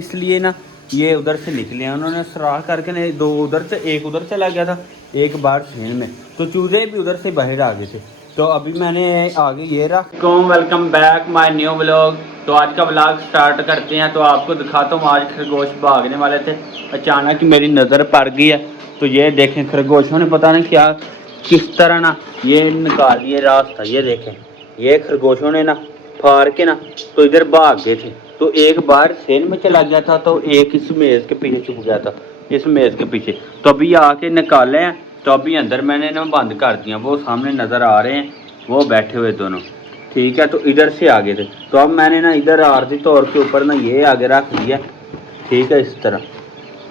इसलिए ना ये उधर से निकले हैं उन्होंने सुराख करके ना, दो उधर से एक उधर चला गया था, एक बार सीन में, तो चूजे भी उधर से बाहर आ गए थे। तो अभी मैंने आगे ये रखा। Welcome back my new vlog. तो आज का व्लॉग स्टार्ट करते हैं। तो आपको दिखाता हूँ, आज खरगोश भागने वाले थे, अचानक मेरी नज़र पड़ गई है। तो ये देखें खरगोशों ने पता नहीं क्या किस तरह ना ये निकाल दिए रास्ता। ये देखें ये खरगोशों ने ना फाड़ के ना तो इधर भाग गए थे। तो एक बार सेल में चला गया था, तो एक इस मेज़ के पीछे छुप गया था, इस मेज़ के पीछे। तो अभी आके निकाले हैं, तो अभी अंदर मैंने ना बंद कर दिया। वो सामने नज़र आ रहे हैं, वो बैठे हुए दोनों, ठीक है। तो इधर से आगे थे, तो अब मैंने ना इधर आरती तौर के ऊपर ना ये आगे रख दिया, ठीक है। इस तरह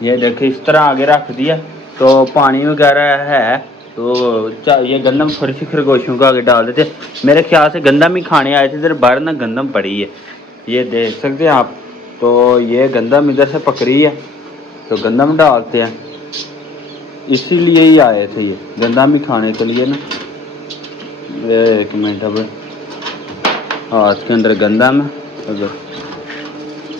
ये देखिए इस तरह आगे रख दिया। तो पानी वगैरह है, तो ये गंदम थोड़ी सी खरगोशों को आगे डाल देते। मेरे ख्याल से गंदम ही खाने आए थे, इधर बाहर ना गंदम पड़ी है, ये देख सकते हैं आप। तो ये गंदम इधर से पकड़ी है, तो गंदम डालते हैं, इसीलिए ही आए थे ये गंदम ही खाने के लिए ना। एक मिनट, अब हाथ के अंदर गंदम है अगर,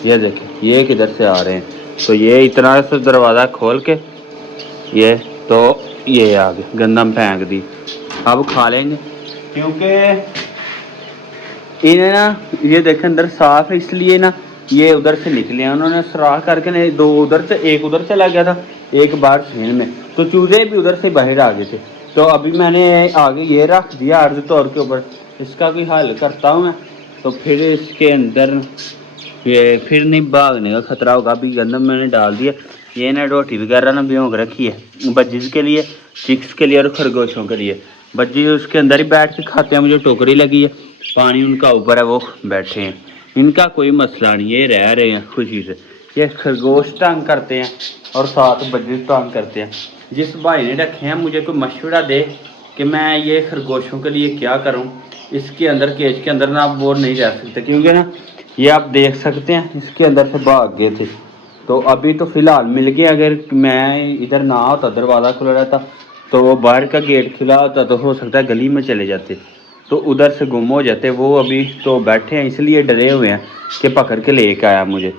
ये देखें ये किधर से आ रहे हैं। तो ये इतना से दरवाज़ा खोल के ये, तो ये आ गए, गंदम फेंक दी। अब खा लेंगे क्योंकि इन्हें ना ये देखें अंदर साफ है, इसलिए ना ये उधर से निकले हैं उन्होंने सुराख करके ना, दो उधर से एक उधर चला गया था, एक बार सीन में, तो चूजे भी उधर से बाहर आ गए थे। तो अभी मैंने आगे ये रख दिया अर्ज तौर के ऊपर, इसका कोई हल करता हूँ मैं, तो फिर इसके अंदर ये फिर नहीं भागने का खतरा होगा। अभी गंदम मैंने डाल दिया। ये ना रोटी वगैरह ना भिगो रखी है बज्जीज के लिए, चिक्स के लिए और खरगोशों के लिए। बज्जी उसके अंदर ही बैठ के खाते हैं, मुझे टोकरी लगी है, पानी उनका ऊपर है, वो बैठे हैं, इनका कोई मसला नहीं, ये रह रहे हैं खुशी से। ये खरगोश तंग करते हैं और साथ बज्जी तंग करते हैं। जिस भाई ने रखे हैं मुझे कोई मशवरा दे कि मैं ये खरगोशों के लिए क्या करूं। इसके अंदर केज के अंदर ना आप वो नहीं रह सकते, क्योंकि ना ये आप देख सकते हैं इसके अंदर से भाग गए थे। तो अभी तो फ़िलहाल मिल गए, अगर मैं इधर ना होता, दरवाज़ा खुला रहता, तो बाहर का गेट खुला होता, तो हो सकता है गली में चले जाते, तो उधर से गुम हो जाते। वो अभी तो बैठे हैं, इसलिए डरे हुए हैं कि पकड़ के लेके आया मुझे।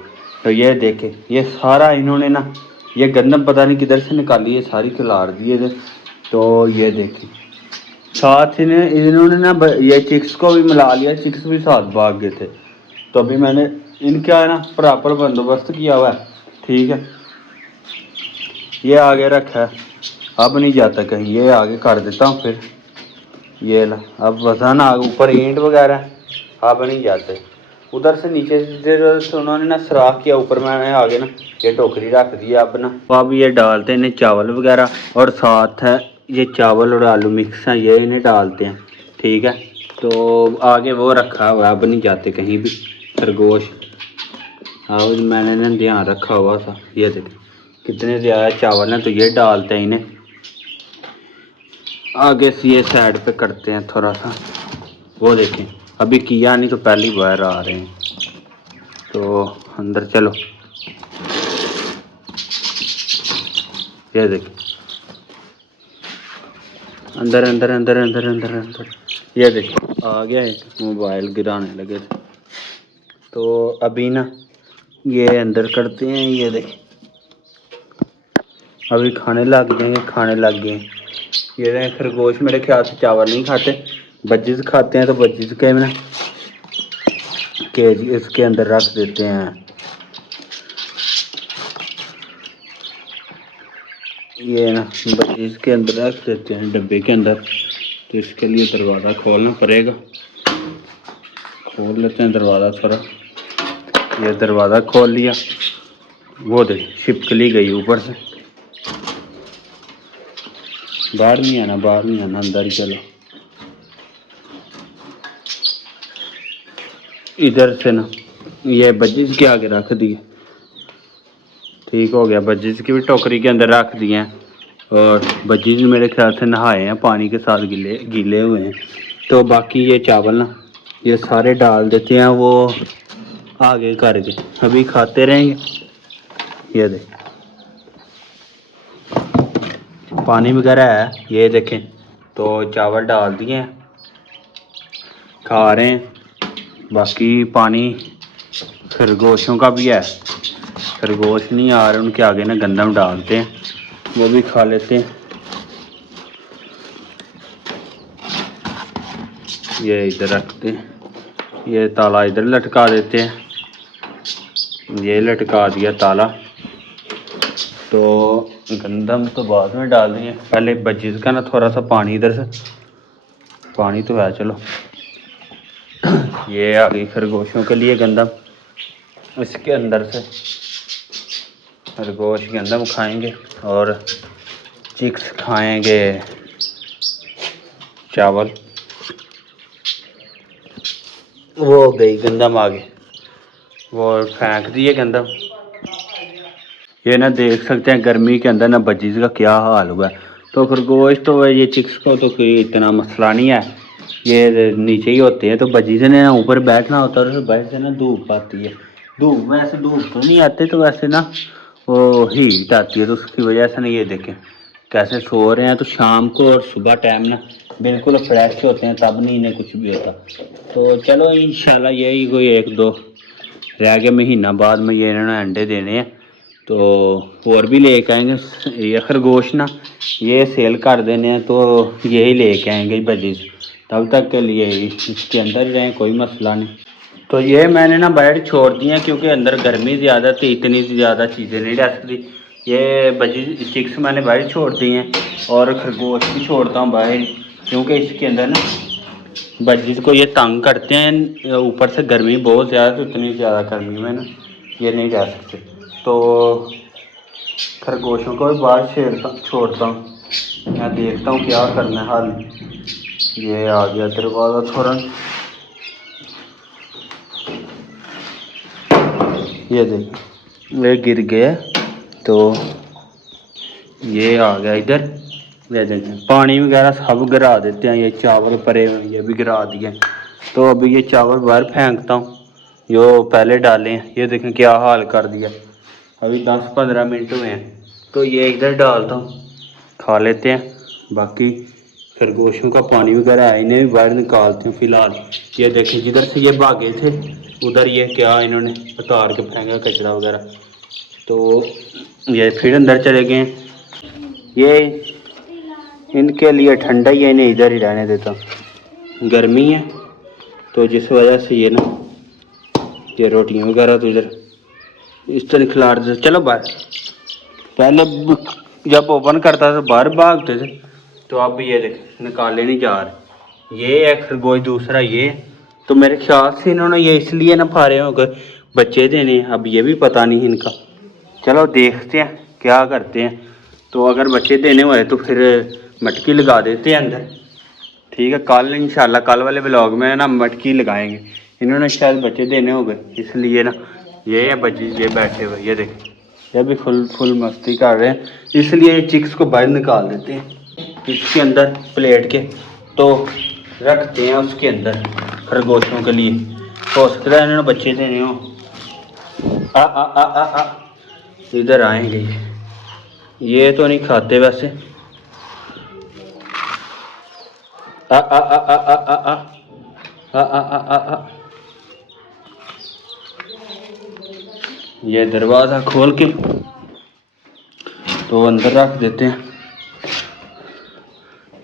तो ये देखे ये सारा इन्होंने ना ये गंदम पता नहीं किधर से निकाली है, सारी खिलार दिए थे। तो ये देखे साथ इन्होंने ना ये चिक्स को भी मिला लिया, चिक्स भी साथ भाग गए थे। तो अभी मैंने इनका है ना प्रॉपर बंदोबस्त किया हुआ है, ठीक है। ये आगे रखा है, अब नहीं जाता कहीं, ये आगे कर देता हूँ फिर। ये ला अब वजन आगे ऊपर ईंट वगैरह, अब नहीं जाते। उधर से नीचे से उन्होंने ना सुराख किया, ऊपर मैंने आगे ना ये टोकरी रख दी अब ना। तो अब ये डालते हैं इन्हें चावल वगैरह, और साथ है ये चावल और आलू मिक्स हैं, ये इन्हें डालते हैं, ठीक है। तो आगे वो रखा हुआ है, अब नहीं जाते कहीं भी खरगोश। हाँ मैंने ना ध्यान रखा हुआ था। ये देखें कितने ज़्यादा चावल हैं, तो ये डालते हैं इन्हें। आगे से ये साइड पे करते हैं थोड़ा सा, वो देखें अभी किया नहीं तो पहली बार आ रहे हैं। तो अंदर चलो, ये देखें अंदर अंदर अंदर अंदर अंदर अंदर, ये देखें आ गया है, मोबाइल गिराने लगे थे। तो अभी ना ये अंदर करते हैं, ये देखें अभी खाने लग जाएंगे, खाने लग गए। ये रहे खरगोश, मेरे ख्याल से चावल नहीं खाते, बज्जीज खाते हैं, तो बज्जीज के ना केज इसके अंदर रख देते हैं। ये ना बज्जीज के अंदर रख देते हैं डब्बे के अंदर। तो इसके लिए दरवाज़ा खोलना पड़ेगा, खोल लेते हैं दरवाज़ा थोड़ा। ये दरवाज़ा खोल लिया, वो देख छिपकली गई ऊपर से, बाहर नहीं आना, बाहर नहीं आना, अंदर ही चलो। इधर से ना ये बज्जीज के आगे रख दिए, ठीक हो गया। बज्जीज की भी टोकरी के अंदर रख दिए हैं, और बज्जीज मेरे ख्याल से नहाए हैं पानी के साथ, गीले हुए हैं। तो बाकी ये चावल ना ये सारे डाल देते हैं वो आगे करके, अभी खाते रहेंगे। ये देख पानी वगैरह है, ये देखें। तो चावल डाल दिए हैं, खा रहे हैं। बाकी पानी खरगोशों का भी है, खरगोश नहीं आ रहे, उनके आगे ना गंदम डालते हैं, वो भी खा लेते हैं। ये इधर रखते हैं, ये ताला इधर लटका देते हैं, ये लटका दिया ताला। तो गंदम तो बाद में डाल देंगे, पहले बजीज का ना थोड़ा सा पानी इधर से, पानी तो है चलो। ये आ गई खरगोशों के लिए गंदम, इसके अंदर से खरगोश गंदम खाएंगे और चिक्स खाएंगे चावल। वो गई गंदम आगे, वो फेंक दिए गंदम। ये ना देख सकते हैं गर्मी के अंदर ना बजीज का क्या हाल हुआ है। तो खरगोश तो ये चिक्स को तो कोई इतना मसला नहीं है, ये नीचे ही होते हैं। तो बजीज ने ना ऊपर बैठना होता है, तो वैसे ना धूप आती है, धूप वैसे धूप तो नहीं आते, तो वैसे ना वो हीट आती है, तो उसकी वजह से ना ये देखें कैसे सो रहे हैं। तो शाम को और सुबह टाइम ना बिल्कुल फ्रेश होते हैं, तब नहीं इन्हें कुछ भी होता। तो चलो इंशाल्लाह यही कोई 1-2 रह गए महीना बाद में ये इन्होंने अंडे देने हैं, तो और भी लेके आएंगे। ये खरगोश ना ये सेल कर देने हैं, तो यही लेके आएंगे बजीज, तब तक के लिए इसके अंदर ही रहें, कोई मसला नहीं। तो ये मैंने ना बाहर छोड़ दिए हैं, क्योंकि अंदर गर्मी ज़्यादा थी, इतनी ज़्यादा चीज़ें नहीं रह सकती। ये बजीज चिक्स मैंने बाहर छोड़ दिए हैं, और खरगोश भी छोड़ता हूँ बाहर, क्योंकि इसके अंदर ना बजीज को ये तंग करते हैं। ऊपर से गर्मी बहुत ज़्यादा, तो इतनी ज़्यादा गर्मी में ना ये नहीं रह सकते, तो खरगोशों को भी बाहर छोड़ता हूँ। मैं देखता हूँ क्या करना है हाल। ये आ गया दरवाज़ा थोड़ा, ये देखिए ये गिर गया, तो ये आ गया इधर। ये देखें पानी वगैरह सब गिरा देते हैं, ये चावल परे हुए ये भी गिरा दिए। तो अभी ये चावल बाहर फेंकता हूँ, जो पहले डाले हैं। ये देखें क्या हाल कर दिया, अभी 10-15 मिनट हुए हैं, तो ये इधर डालता हूँ, खा लेते हैं। बाकी खरगोशों का पानी वगैरह है, इन्हें भी बाहर निकालते हैं फ़िलहाल। ये देखें जिधर से ये भागे थे उधर ये क्या इन्होंने उतार के फेंका कचरा वगैरह, तो ये फिर अंदर चले गए। ये इनके लिए ठंडा ही है, इन्हें इधर ही रहने देता, गर्मी है तो जिस वजह से ये ना ये रोटियां वगैरह तो इधर इस तरह खिला देते। चलो बाहर, पहले जब ओपन करता था बाहर भागते थे, तो अब ये देख निकाले नहीं जा रहे। ये है खरगोश दूसरा, ये तो मेरे ख्याल से इन्होंने ये इसलिए ना फारे होकर बच्चे देने, अब ये भी पता नहीं इनका। चलो देखते हैं क्या करते हैं, तो अगर बच्चे देने हुए तो फिर मटकी लगा देते हैं अंदर, ठीक है। कल इंशाल्लाह कल वाले ब्लॉग में ना मटकी लगाएंगे। इन्होंने शायद बच्चे देने हो गए, इसलिए ना ये है बच्चे ये बैठे हुए, ये देखें ये भी फुल मस्ती कर रहे हैं, इसलिए चिक्स को बाहर निकाल देते हैं इसके अंदर प्लेट के, तो रखते हैं उसके अंदर खरगोशों के लिए। हो सकता है इन्होंने बच्चे देने हो। आ आ आ आ आ इधर आएंगे, ये तो नहीं खाते वैसे। आ आ आ आ आ आ आ आ आ आ आ आ ये दरवाज़ा खोल के तो अंदर रख देते हैं।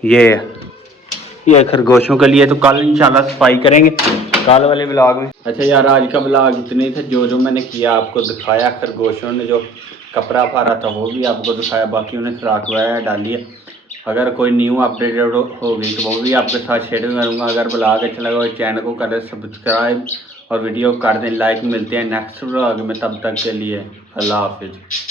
ये खरगोशों के लिए तो कल इंशाल्लाह सफाई करेंगे, कल वाले ब्लॉग में। अच्छा यार आज का ब्लॉग इतने थे, जो मैंने किया आपको दिखाया। खरगोशों ने जो कपड़ा फाड़ा था वो भी आपको दिखाया, बाकी उन्हें खुराक वगैरह डाली है। अगर कोई न्यू अपडेटेड हो गई तो वो भी आपके साथ शेयर करूँगा। अगर ब्लॉग अच्छा लगा तो चैनल को करें सब्सक्राइब और वीडियो कर दें लाइक। मिलते हैं नेक्स्ट ब्लॉग में, तब तक के लिए अल्लाह हाफिज़।